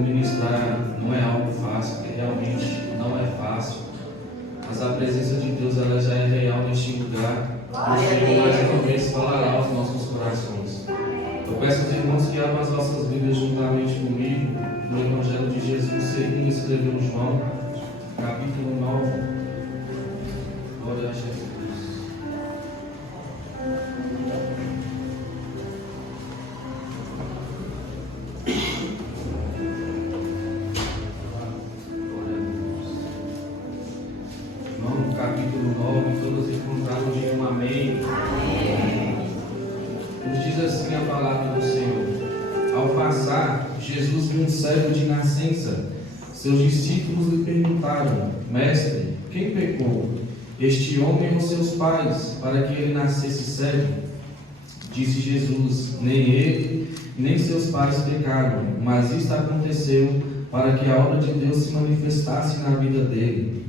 Ministrar não é algo fácil, porque realmente não é fácil, mas a presença de Deus ela já é real neste lugar. O Senhor mais uma vez falará aos nossos corações. Eu peço aos irmãos que abram as nossas Bíblias juntamente comigo no Evangelho de Jesus, segundo escreveu João, capítulo 9. Glória a Jesus. Capítulo 9, todos encontraram de um amém. Nos diz assim a palavra do Senhor. Ao passar, Jesus viu um cego de nascença. Seus discípulos lhe perguntaram: Mestre, quem pecou, este homem ou seus pais, para que ele nascesse cego? Disse Jesus: Nem ele, nem seus pais pecaram, mas isto aconteceu para que a obra de Deus se manifestasse na vida dele.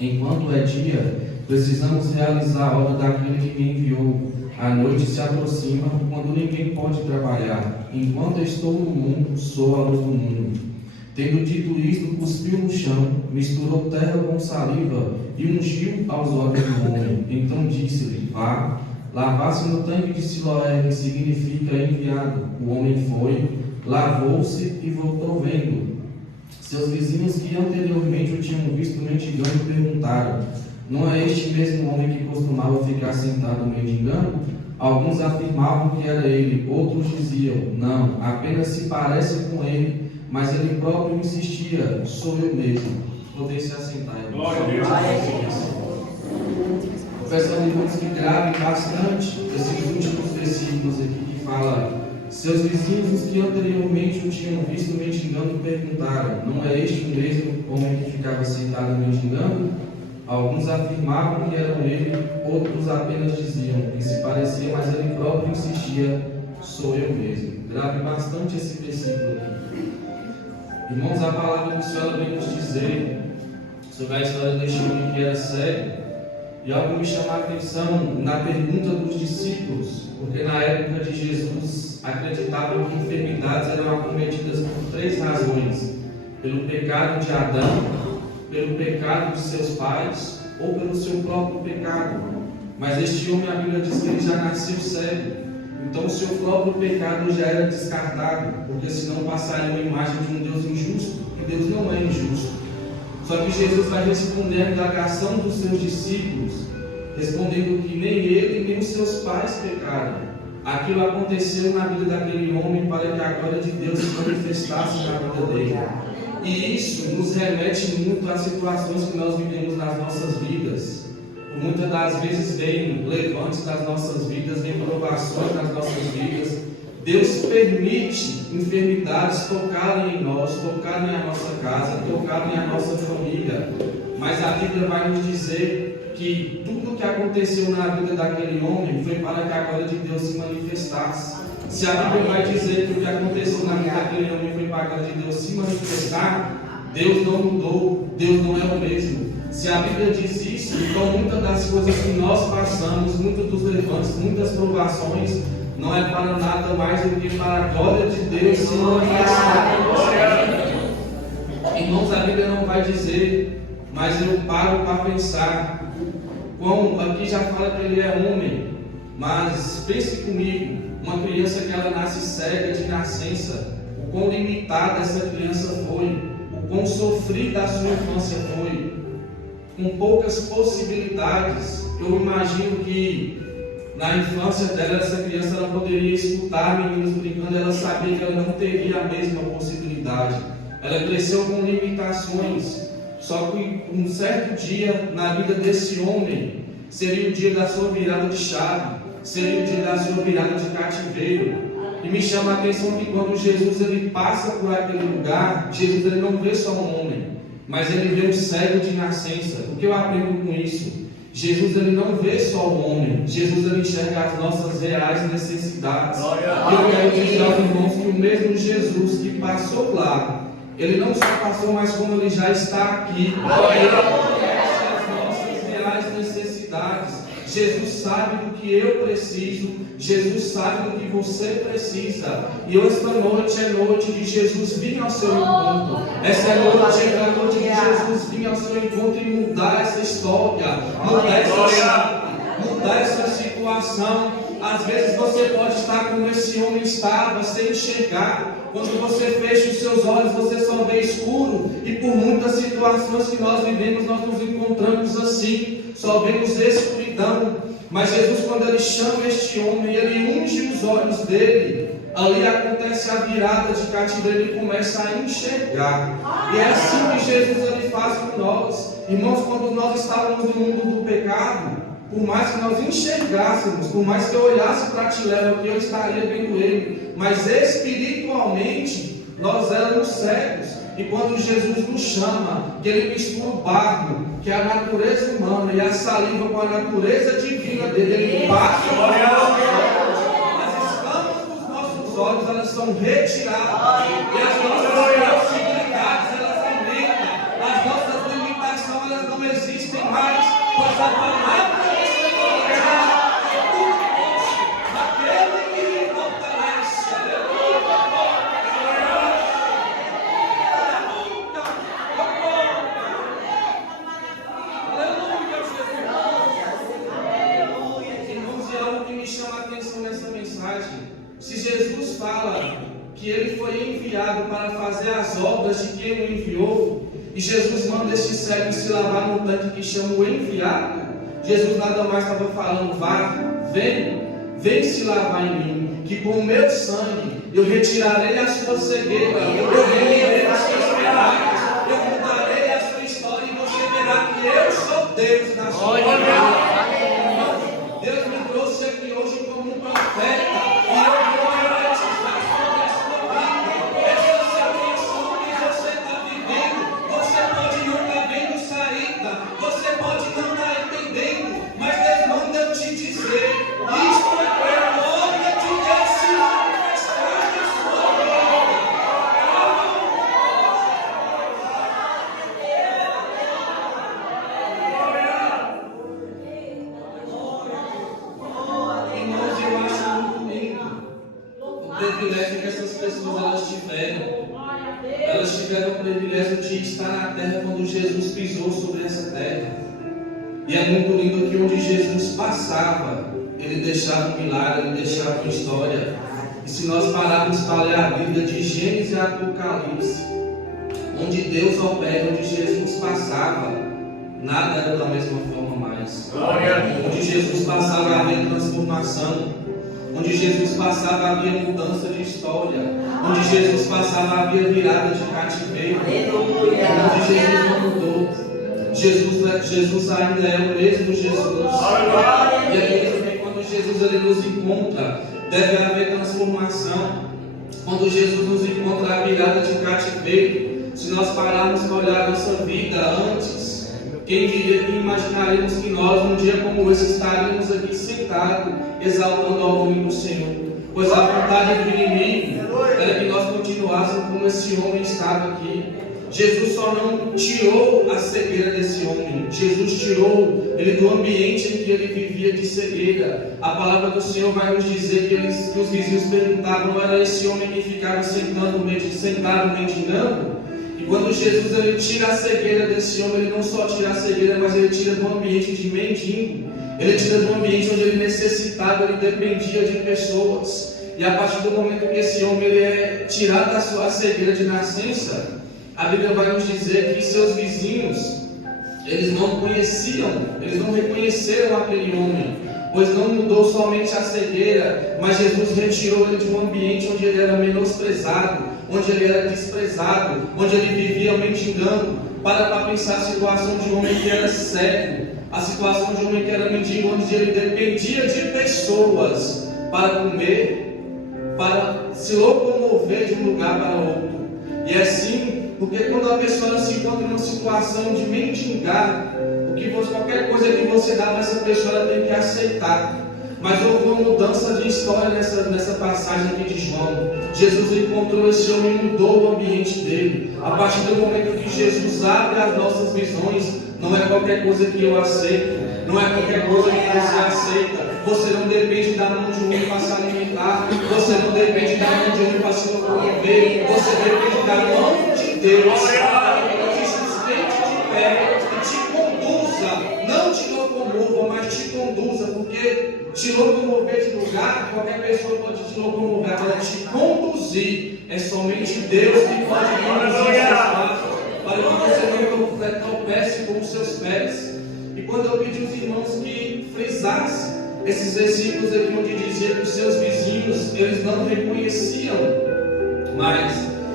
Enquanto é dia, precisamos realizar a obra daquele que me enviou. A noite se aproxima, quando ninguém pode trabalhar. Enquanto estou no mundo, sou a luz do mundo. Tendo dito isto, cuspiu no chão, misturou terra com saliva e ungiu aos olhos do homem. Então disse-lhe: Vá, lavar-se no tanque de Siloé, que significa enviado. O homem foi, lavou-se e voltou vendo. Seus vizinhos que anteriormente o tinham visto mendigando perguntaram: Não é este mesmo homem que costumava ficar sentado mendigando? Alguns afirmavam que era ele, outros diziam: Não, apenas se parece com ele. Mas ele próprio insistia: Sou eu mesmo. Poder se assentar, irmãos. Eu peço aos irmãos que gravem bastante esses últimos versículos aqui que fala: Seus vizinhos, os que anteriormente o tinham visto mendigando, perguntaram: Não é este o mesmo homem que ficava sentado mendigando? Alguns afirmavam que eram ele, outros apenas diziam que se parecia, mas ele próprio insistia: Sou eu mesmo. Grave bastante esse versículo aqui. Irmãos, a palavra do Senhor vem nos dizer sobre a história deste homem que era cego. E algo me chamou a atenção na pergunta dos discípulos, porque na época de Jesus acreditavam que enfermidades eram acometidas por três razões: pelo pecado de Adão, pelo pecado de seus pais ou pelo seu próprio pecado. Mas este homem, a Bíblia diz que ele já nasceu cego, então o seu próprio pecado já era descartado, porque senão passaria uma imagem de um Deus injusto, e Deus não é injusto. Só que Jesus vai responder à indagação dos seus discípulos, respondendo que nem ele nem os seus pais pecaram. Aquilo aconteceu na vida daquele homem para que a glória de Deus se manifestasse na vida dele. E isso nos remete muito às situações que nós vivemos nas nossas vidas. Muitas das vezes vem levantes nas nossas vidas, vem provações nas nossas vidas. Deus permite enfermidades tocarem em nós, tocarem a nossa casa, tocarem a nossa família. Mas a Bíblia vai nos dizer que tudo o que aconteceu na vida daquele homem foi para que a glória de Deus se manifestasse. Se a Bíblia vai dizer que o que aconteceu na vida daquele homem foi para a glória de Deus se manifestar, Deus não mudou, Deus não é o mesmo. Se a Bíblia diz isso, então muitas das coisas que nós passamos, muitos dos levantes, muitas provações, não é para nada mais do que para a glória de Deus se manifestar. Irmãos, a Bíblia não vai dizer, mas eu paro para pensar. Aqui já fala que ele é homem, mas pense comigo, uma criança que ela nasce cega de nascença, o quão limitada essa criança foi, o quão sofrida a sua infância foi, com poucas possibilidades. Eu imagino que na infância dela, essa criança ela poderia escutar meninos brincando, ela sabia que ela não teria a mesma possibilidade. Ela cresceu com limitações. Só que um certo dia na vida desse homem seria o dia da sua virada de chave, seria o dia da sua virada de cativeiro. E me chama a atenção que quando Jesus ele passa por aquele lugar, Jesus ele não vê só um homem, mas ele vê um cego de nascença. O que eu aprendo com isso? Jesus ele não vê só o homem, Jesus ele enxerga as nossas reais necessidades. E eu quero dizer aos irmãos que o mesmo Jesus que passou lá, ele não só passou, mas como ele já está aqui, ele conhece as nossas reais necessidades. Jesus sabe do que eu preciso, Jesus sabe do que você precisa. E esta noite é noite de Jesus vir ao seu encontro. Essa é a noite de Jesus vir ao seu encontro e mudar essa história, mudar essa chave, mudar essa situação. Às vezes você pode estar como esse homem estava, sem enxergar. Quando você fecha os seus olhos, você só vê escuro. E por muitas situações que nós vivemos, nós nos encontramos assim, só vemos escuridão. Mas Jesus, quando Ele chama este homem, Ele unge os olhos dele. Ali acontece a virada de cativeiro, ele começa a enxergar. E é assim que Jesus ele faz com nós. Irmãos, quando nós estávamos no mundo do pecado, por mais que nós enxergássemos, por mais que eu olhasse para a prateleira, eu estaria vendo Ele. Mas espiritualmente, nós éramos cegos. E quando Jesus nos chama, que Ele mistura o barro, que é a natureza humana, e a saliva com a natureza divina dele, Ele passa os olhos, elas são retiradas, e as nossas possibilidades elas aumentam, as nossas limitações elas não existem mais, pois a palavra do Senhor é tudo aquele que me fortalece. Aleluia. Irmãos, é algo que me chama a atenção nessa mensagem. Se Jesus fala que Ele foi enviado para fazer as obras de quem o enviou, e Jesus manda este cego se lavar no tanque que chama o enviado, Jesus nada mais estava falando: vá, vem se lavar em mim, que com o meu sangue eu retirarei a sua cegueira, eu removerei as suas pecados, eu mudarei a sua história, e você verá que eu sou Deus na sua vida. Deus me trouxe aqui hoje como um profeta. Elas tiveram o privilégio de estar na terra quando Jesus pisou sobre essa terra. E é muito lindo que onde Jesus passava, Ele deixava um milagre, Ele deixava uma história. E se nós pararmos para ler a Bíblia de Gênesis e Apocalipse, onde Deus opera, onde Jesus passava, nada era da mesma forma mais. Onde Jesus passava, havia transformação. Onde Jesus passava, havia mudança de história. Onde Jesus passava, havia virada de cativeiro. Onde Jesus não mudou. Jesus ainda é o mesmo Jesus. E é mesmo que quando Jesus ele nos encontra, deve haver transformação. Quando Jesus nos encontra, a virada de cativeiro. Se nós pararmos para olhar a nossa vida antes, quem diria que imaginaríamos que nós, num dia como esse, estaríamos aqui sentados, exaltando ao nome do Senhor? Pois a vontade do inimigo era que nós continuássemos como esse homem estava aqui. Jesus só não tirou a cegueira desse homem. Jesus tirou ele do ambiente em que ele vivia de cegueira. A palavra do Senhor vai nos dizer que os vizinhos perguntavam: não era esse homem que ficava sentado mendigando? E quando Jesus ele tira a cegueira desse homem, ele não só tira a cegueira, mas ele tira do ambiente de mendigo. Ele tira do ambiente onde ele necessitava, ele dependia de pessoas. E a partir do momento que esse homem ele é tirado da sua cegueira de nascença, a Bíblia vai nos dizer que seus vizinhos, eles não conheciam, eles não reconheceram aquele homem, pois não mudou somente a cegueira, mas Jesus retirou ele de um ambiente onde ele era menosprezado, onde ele era desprezado, onde ele vivia mendigando. Para pensar a situação de um homem que era cego, a situação de um homem que era mendigo, onde ele dependia de pessoas para comer, para se locomover de um lugar para outro. E é assim, porque quando a pessoa se encontra em uma situação de mendigar, qualquer coisa que você dá para essa pessoa, ela tem que aceitar. Mas houve uma mudança de história nessa passagem aqui de João. Jesus encontrou esse homem e mudou o ambiente dele. A partir do momento que Jesus abre as nossas visões, não é qualquer coisa que eu aceito, não é qualquer coisa que você aceita. Você não depende da mão de um homem para se alimentar, você não depende da mão de um homem para se locomover, você depende da mão de Deus que sustente de pé e te conduza, não te locomova, mas te conduza, porque te locomover de lugar, qualquer pessoa pode te locomover, agora te conduzir, é somente Deus que pode conduzir seus passos, para que você não tropece com os seus pés. E quando eu pedi aos irmãos que frisassem esses versículos aqui onde dizia que os seus vizinhos, eles não reconheciam mais,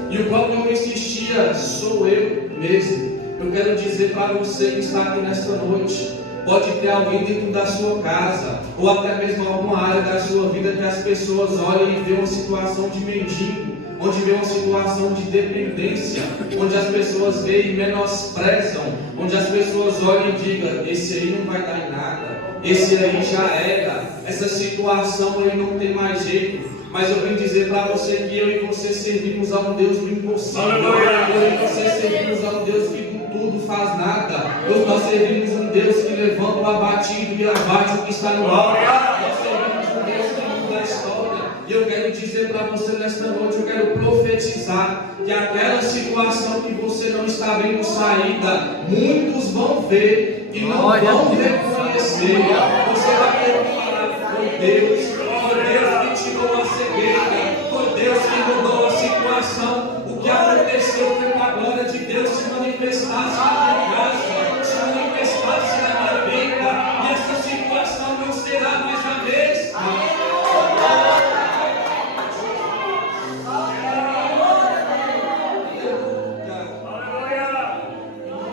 e o qual eu insistia, sou eu mesmo. Eu quero dizer para você que está aqui nesta noite, pode ter alguém dentro da sua casa, ou até mesmo alguma área da sua vida que as pessoas olham e veem uma situação de mendigo, onde vê uma situação de dependência, onde as pessoas veem e menosprezam, onde as pessoas olham e digam, esse aí não vai dar em nada, esse aí já era, essa situação aí não tem mais jeito. Mas eu vim dizer para você que eu e você servimos a um Deus do impossível. Eu e você servimos a um Deus que com tudo faz nada. Nós servimos um Deus que levanta o abatido e abate o que está no alto. Nós servimos um Deus que muda a história. E eu quero dizer para você nesta noite, eu quero profetizar que aquela situação que você não está vendo saída, muitos vão ver e não vão reconhecer. Você vai preparar por Deus. Foi Deus que tirou a cegueira, foi Deus que mudou a situação. O que aconteceu foi para a glória de Deus se manifestasse na minha casa, se manifestasse na minha vida, e essa situação não será mais a mesma.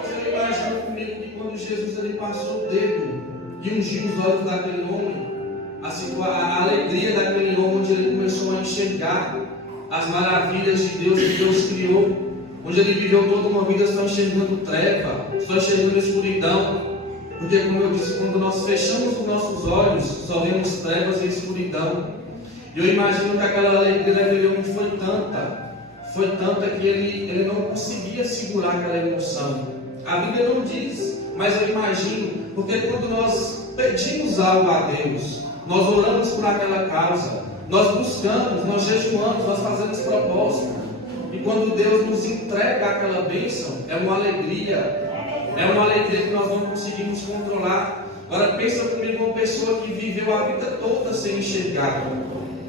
Você imagina comigo que quando Jesus ele passou o dedo e ungiu os olhos daquele homem, a alegria daquele homem, onde ele começou a enxergar as maravilhas de Deus que Deus criou, onde ele viveu toda uma vida só enxergando treva, só enxergando escuridão, porque como eu disse, quando nós fechamos os nossos olhos, só vemos trevas e escuridão. E eu imagino que aquela alegria daquele homem foi tanta que ele não conseguia segurar aquela emoção. A Bíblia não diz, mas eu imagino, porque quando nós pedimos algo a Deus, nós oramos por aquela causa, nós buscamos, nós jejuamos, nós fazemos propósito. E quando Deus nos entrega aquela bênção, é uma alegria que nós não conseguimos controlar. Agora pensa comigo, uma pessoa que viveu a vida toda sem enxergar,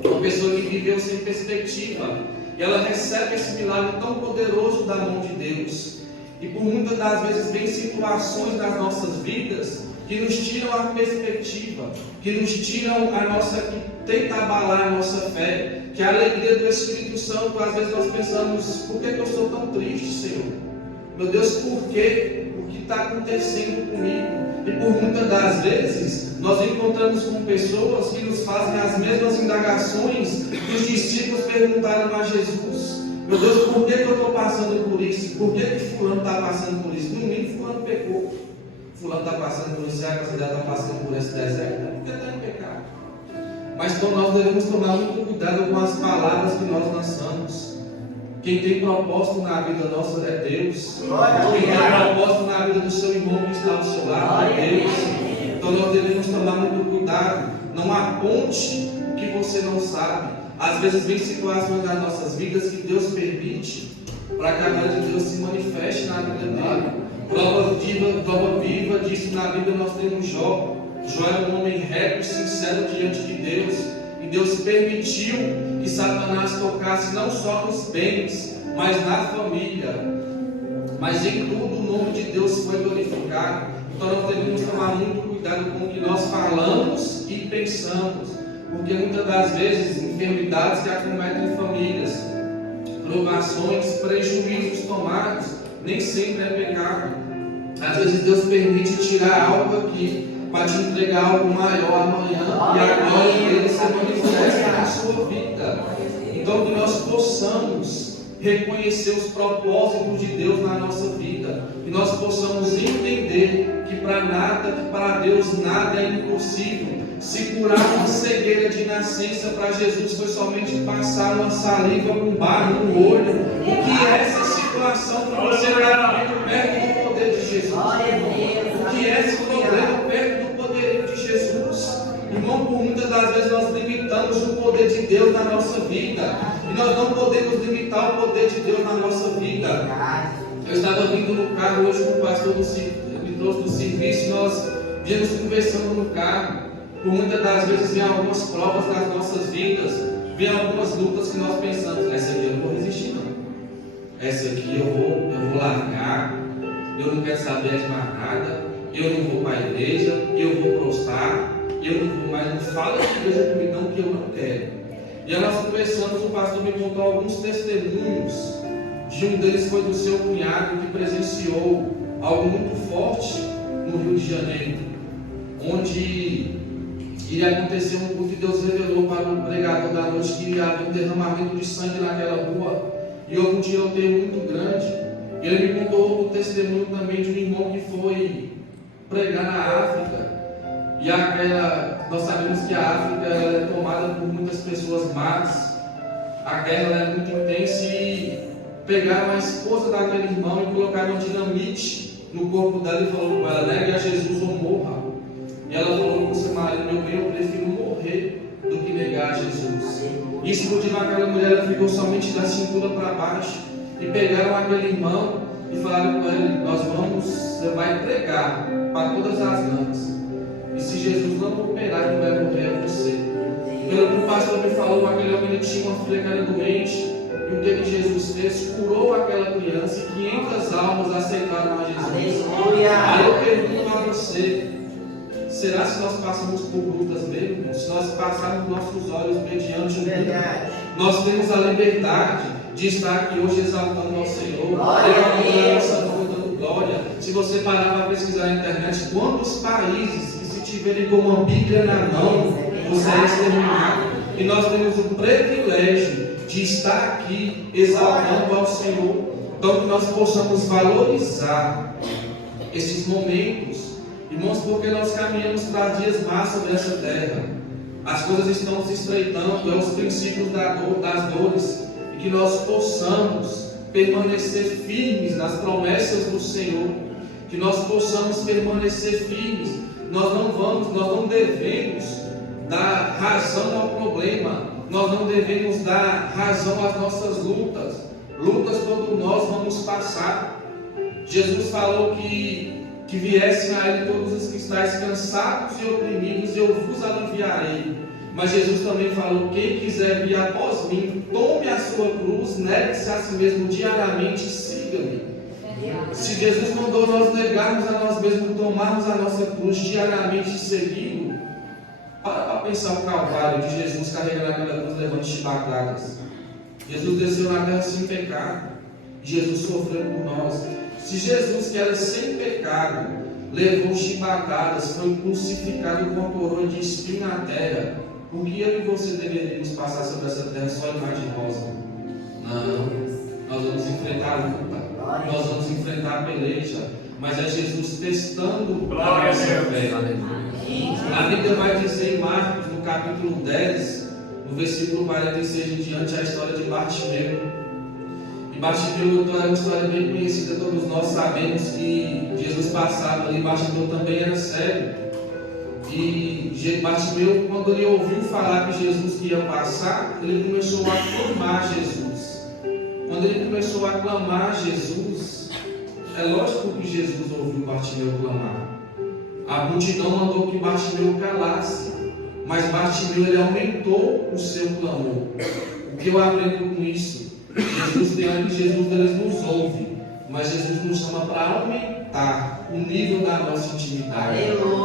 uma pessoa que viveu sem perspectiva, e ela recebe esse milagre tão poderoso da mão de Deus. E por muitas das vezes vem situações nas nossas vidas que nos tiram a perspectiva, que nos tiram que tenta abalar a nossa fé, que a alegria do Espírito Santo, às vezes nós pensamos, por que eu sou tão triste, Senhor? Meu Deus, por quê? O que está acontecendo comigo? E por muitas das vezes, nós encontramos com pessoas que nos fazem as mesmas indagações que os discípulos perguntaram a Jesus. Meu Deus, por que eu estou passando por isso? Por que fulano está passando por isso? No mínimo, fulano pecou. Fulano está passando por isso, a casa dela está passando por esse deserto, porque está em pecado. Mas então nós devemos tomar muito cuidado com as palavras que nós lançamos. Quem tem propósito na vida nossa é Deus. Quem tem propósito na vida do seu irmão que está ao seu lado é Deus. Então nós devemos tomar muito cuidado. Não aponte o que você não sabe. Às vezes vem situações nas nossas vidas que Deus permite para que a glória de Deus se manifeste na vida dele. Prova viva disso na Bíblia nós temos Jó. Jó era um homem reto e sincero diante de Deus. E Deus permitiu que Satanás tocasse não só nos bens, mas na família. Mas em tudo o nome de Deus foi glorificado. Então nós devemos tomar muito cuidado com o que nós falamos e pensamos. Porque muitas das vezes enfermidades que acometem famílias, provações, prejuízos tomados, nem sempre é pecado. Às vezes Deus permite tirar algo aqui para te entregar algo maior amanhã, e a glória dele se manifesta na sua vida. Então que nós possamos reconhecer os propósitos de Deus na nossa vida, e nós possamos entender que para Deus nada é impossível. Se curar uma cegueira de nascença para Jesus foi somente passar uma saliva com barro no olho. O que é essa situação que você está vivendo perto do poder de Jesus? O que é esse problema perto do poder de Jesus? Irmão, por muitas das vezes nós limitamos o poder de Deus na nossa vida. E nós não podemos limitar o poder de Deus na nossa vida. Eu estava vindo no carro hoje com o pastor me trouxe do serviço e nós viemos conversando no carro. Por muitas das vezes vem algumas provas das nossas vidas, vem algumas lutas que nós pensamos, essa aqui eu não vou resistir não. Essa aqui eu vou largar, eu não quero saber de mais nada, eu não vou para a igreja, eu vou prostrar, eu não vou mais, não fala de igreja comigo não, que eu não quero. E aí nós conversamos, o pastor me contou alguns testemunhos, de um deles foi do seu cunhado que presenciou algo muito forte no Rio de Janeiro, onde iria acontecer um culto e Deus revelou para o pregador da noite que iria haver um derramamento de sangue naquela rua e houve um tiroteio muito grande. E ele me contou o testemunho também de um irmão que foi pregar na África. E nós sabemos que a África é tomada por muitas pessoas más. A guerra é muito intensa e pegaram a esposa daquele irmão e colocaram dinamite no corpo dela e falou com ela: negue a Jesus ou morra. E ela falou com o seu marido: meu bem, eu prefiro morrer do que negar a Jesus. E explodiu aquela mulher, ela ficou somente da cintura para baixo. E pegaram aquele irmão e falaram com ele: você vai pregar para todas as lanças. E se Jesus não operar, quem vai morrer é você. Pelo que o pastor me falou, aquele homem ele tinha uma filha que era doente. E o que Jesus fez? Curou aquela criança e 500 almas aceitaram a Jesus. Aí eu pergunto a você: será se nós passamos por lutas mesmo? Se nós passarmos nossos olhos mediante o mundo, nós temos a liberdade de estar aqui hoje exaltando ao Senhor, derramando a nossa mão dando glória. Se você parar para pesquisar na internet, quantos países que se tiverem com uma Bíblia na mão, você é exterminado. E nós temos o privilégio de estar aqui exaltando ao Senhor. Então que nós possamos valorizar esses momentos, irmãos, porque nós caminhamos para dias más sobre essa terra. As coisas estão se estreitando, é os princípios das dores, e que nós possamos permanecer firmes nas promessas do Senhor, que nós possamos permanecer firmes. Nós não devemos dar razão ao problema, nós não devemos dar razão às nossas lutas quando nós vamos passar. Jesus falou que viessem a Ele todos os que estáis cansados e oprimidos, eu vos aliviarei. Mas Jesus também falou: quem quiser vir após mim, tome a sua cruz, negue-se a si mesmo diariamente e siga-me. Se Jesus mandou nós negarmos a nós mesmos, tomarmos a nossa cruz diariamente e segui-lo, para pensar o calvário de Jesus carregando aquela cruz, levando chibatadas. Jesus desceu na terra sem pecado, Jesus sofreu por nós. Se Jesus, que era sem pecado, levou chibatadas, foi crucificado com a coroa de espinho na terra, por que eu e você deveríamos passar sobre essa terra só em mar de rosa? Não, nós vamos enfrentar a luta, nós vamos enfrentar a peleja, mas é Jesus testando a nossa fé. A Bíblia vai dizer em Marcos, no capítulo 10, no versículo 46 em diante, a história de Bartimeu. E Bartimeu é uma história bem conhecida, todos nós sabemos que Jesus passava ali. Bartimeu também era cego. E Bartimeu, quando ele ouviu falar que Jesus ia passar, ele começou a clamar Jesus. Quando ele começou a clamar Jesus, é lógico que Jesus ouviu Bartimeu clamar. A multidão mandou que Bartimeu calasse, mas Bartimeu ele aumentou o seu clamor. O que eu aprendo com isso? Jesus ele nos ouve, mas Jesus nos chama para aumentar o nível da nossa intimidade.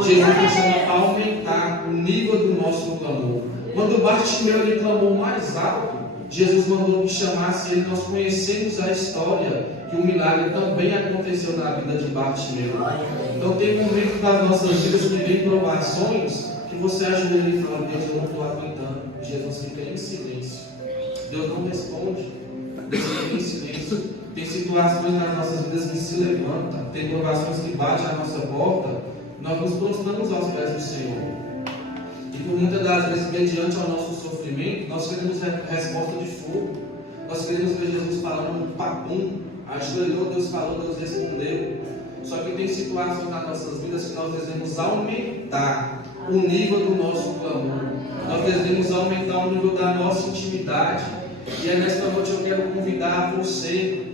Jesus nos chama para aumentar o nível do nosso clamor. Quando Bartimeu ele clamou mais alto, Jesus mandou que chamasse ele. Nós conhecemos a história que o milagre também aconteceu na vida de Bartimeu. Então tem momentos das nossas vidas que vem provações que você ajoelha e fala: Deus, eu não estou aguentando. Jesus fica em silêncio. Deus não responde. Deus fica em silêncio. Tem situações nas nossas vidas que se levantam, tem provações que batem à nossa porta. Nós nos prostramos aos pés do Senhor. E por muitas das vezes, mediante ao nosso sofrimento, nós queremos resposta de fogo. Nós queremos ver Jesus falando um papum. Ajoelhou, Deus falou, Deus respondeu. Só que tem situações nas nossas vidas que nós devemos aumentar o nível do nosso clamor. Nós devemos aumentar o nível da nossa intimidade. E é nesta noite eu quero convidar você.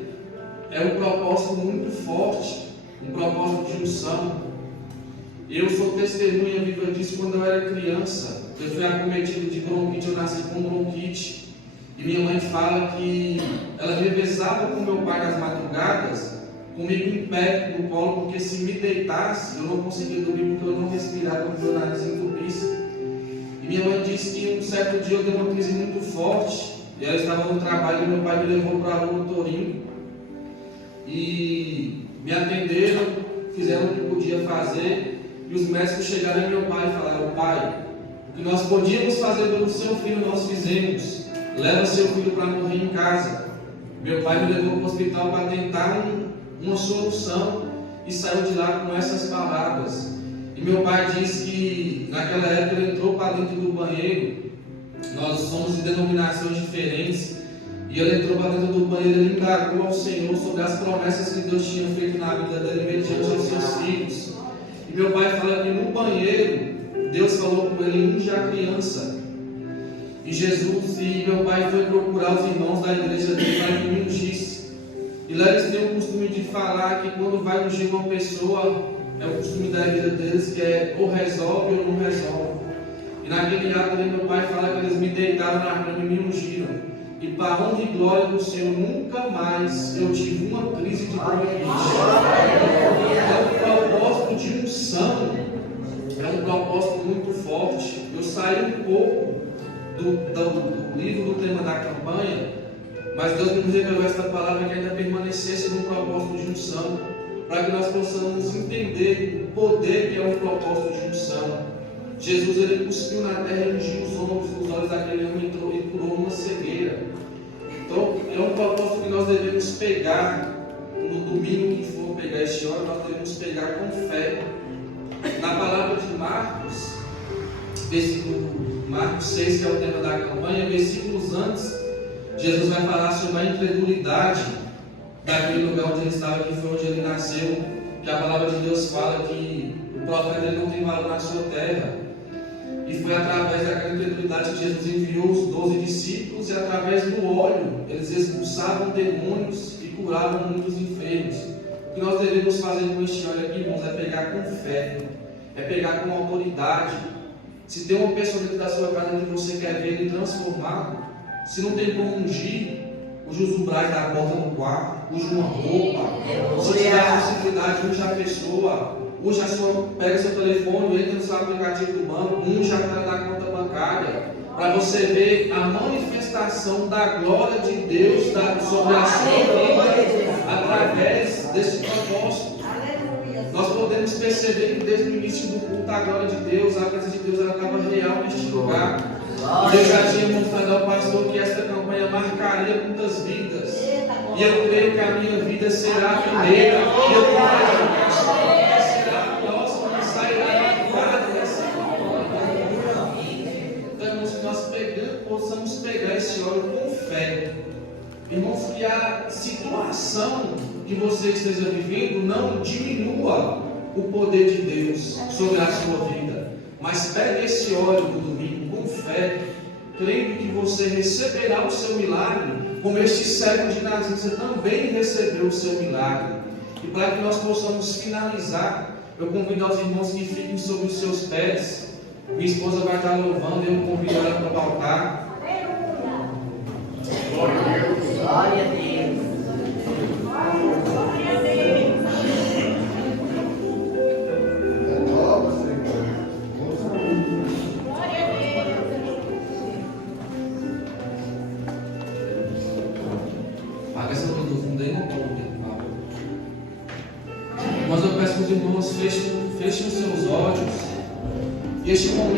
É um propósito muito forte, um propósito de unção. Eu sou testemunha viva disso. Quando eu era criança, eu fui acometido de bronquite, eu nasci com bronquite. E minha mãe fala que ela revezava com meu pai nas madrugadas, comigo em pé no colo, porque se me deitasse, eu não conseguia dormir, porque eu não respirava, porque o meu nariz entupisse. E minha mãe disse que um certo dia eu dei uma crise muito forte, e ela estava no trabalho e meu pai me levou para a rua no Torinho. E me atenderam, fizeram o que podia fazer, e os médicos chegaram em meu pai e falaram: pai, o que nós podíamos fazer pelo seu filho nós fizemos, leva seu filho para morrer em casa. Meu pai me levou para o hospital para tentar uma solução e saiu de lá com essas palavras. E meu pai disse que naquela época ele entrou para dentro do banheiro. Nós somos de denominações diferentes. E ele entrou para dentro do banheiro, ele indagou ao Senhor sobre as promessas que Deus tinha feito na vida dele mediante aos seus filhos. E meu pai fala que no banheiro, Deus falou com ele: unja a criança. E Jesus e meu pai foi procurar os irmãos da igreja dele para que me ungisse. E lá eles têm o costume de falar que quando vai ungir uma pessoa, é o costume da vida deles, que é ou resolve ou não resolve. E naquele ato meu pai fala que eles me deitaram na cama e me ungiram. E para honra e glória do Senhor, nunca mais eu tive uma crise de bronquite. É um propósito de unção, é um propósito muito forte. Eu saí um pouco do livro, do tema da campanha, mas Deus me revelou esta palavra que ainda permanecesse no propósito de unção, para que nós possamos entender o poder que é um propósito de unção. Jesus, ele cuspiu na terra e ungiu os ombros, os olhos daquele homem e curou uma cegueira. Então, é um propósito que nós devemos pegar no domingo que for pegar este hora, nós devemos pegar com fé. Na palavra de Marcos, Marcos 6, que é o tema da campanha, versículos antes, Jesus vai falar sobre a incredulidade daquele lugar onde ele estava, que foi onde ele nasceu, que a palavra de Deus fala que o profeta ele não tem valor na sua terra. E foi através daquela incredulidade que Jesus enviou os 12 discípulos, e através do óleo eles expulsavam demônios e curavam muitos enfermos. O que nós devemos fazer com este óleo aqui, irmãos, é pegar com fé, é pegar com autoridade. Se tem uma pessoa dentro da sua casa que você quer ver ele transformado, se não tem como ungir, use os umbrais da porta do quarto, use uma roupa, se tiver a possibilidade, use a pessoa, pega seu telefone, entra no seu aplicativo do banco, unge a cara da conta bancária, para você ver a manifestação da glória de Deus sobre a sua vida através desse propósito. Nós podemos perceber que desde o início do culto a glória de Deus, a presença de Deus estava real neste lugar. E Deus já tinha mostrado ao pastor que esta campanha marcaria muitas vidas. E eu creio que a minha vida será a primeira. E eu creio que a sua vida será a próxima que sairá marcada dessa campanha. Então, irmãos, que nós possamos pegar esse óleo com fé. Irmãos, que a situação que você esteja vivendo não diminua o poder de Deus sobre a sua vida. Mas pegue esse óleo do domingo com fé, crendo que você receberá o seu milagre, como este cego de Nazaré também recebeu o seu milagre. E para que nós possamos finalizar, eu convido aos irmãos que fiquem sobre os seus pés. Minha esposa vai estar louvando e eu convido ela para o altar. Glória a Deus. Glória a Deus. Paga essa luz do fundo aí no tom. Mas eu peço que os irmãos fechem os seus olhos. E este momento